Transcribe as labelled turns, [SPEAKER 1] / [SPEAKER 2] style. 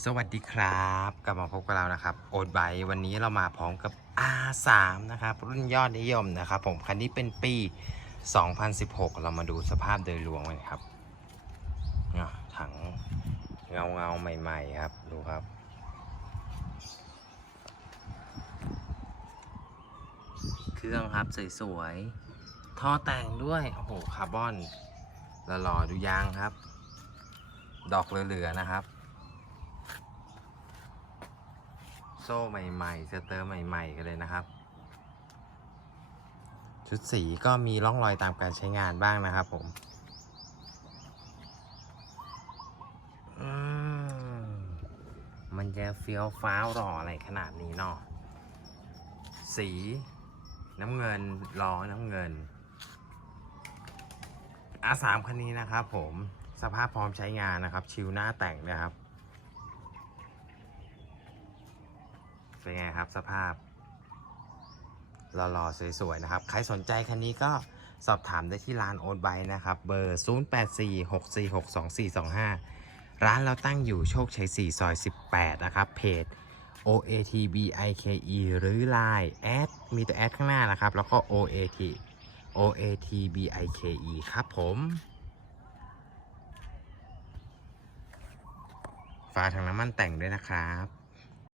[SPEAKER 1] สวัสดีครับ กลับมาพบกับเรานะครับ โอดไบวันนี้เรามาพร้อมกับ R3 นะครับ รุ่นยอดนิยมนะครับ ผมคันนี้เป็นปี 2016 เรามาดูสภาพโดยรวมกันครับถังเงาเงาใหม่ ๆ ครับ ดูครับ เครื่องครับสวยๆท่อแต่งด้วย โอ้โห คาร์บอนล้วหล่อดูยางครับ ดอกเหลือๆนะครับ โซ่ใหม่ๆ สเตอร์ใหม่ ๆ กันเลยนะครับ ชุดสีก็มีร่องรอยตามการใช้งานบ้างนะครับผมมมันจะเฟี้ยวฟ้าวหล่ออะไรขนาดนี้เนาะสีน้ำเงินล้อน้ำเงิน R3 คันนี้นะครับผมสภาพพร้อมใช้งานนะครับ ชิวหน้าแต่งนะครับ เป็นไงครับสภาพหล่อๆสวยๆนะครับ ใครสนใจคันนี้ก็สอบถามได้ที่ร้านโอนไบนะครับ เบอร์ 0846462425 ร้านเราตั้งอยู่โชคชัย 4 ซอย 18 นะครับ เพจ OATBIKE หรือ Line แอดมีตัวแอดข้างหน้านะครับ แล้วก็ OAT OATBIKE ครับผม ฝาถังน้ำมันแต่งด้วยนะครับ